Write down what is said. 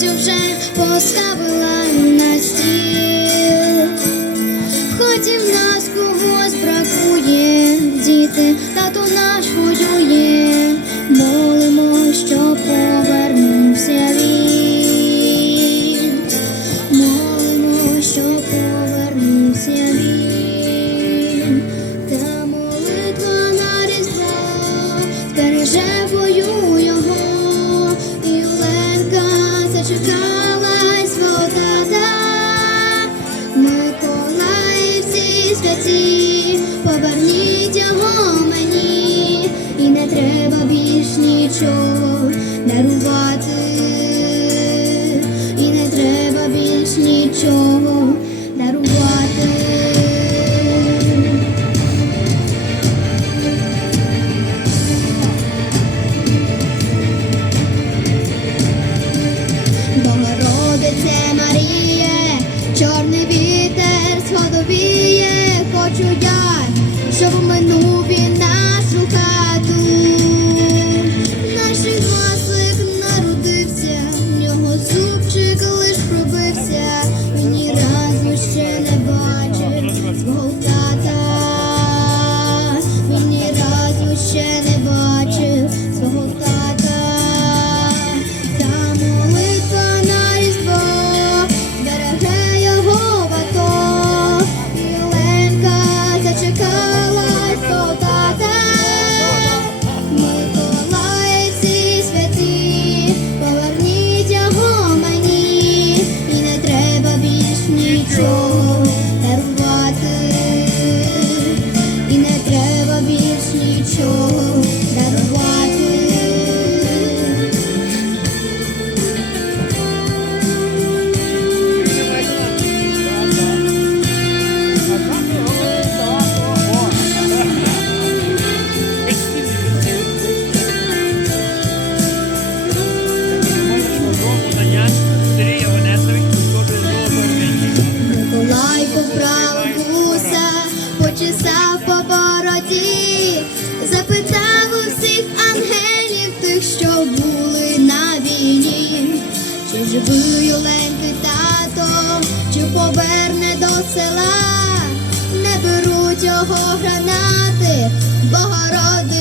Катю вже поставила на стіл, Хоч і в нас когось бракує, діти. Читалась вода, Миколаївці святі, поверніть його мені, і не треба більш нічого. Чорний вітер сходовіє, хочу я, щоб минув він. воді, запитав у всіх ангелів тих, що були на війні, чи ж юленький тато, чи поверне до села, не беруть його гранати, богороди.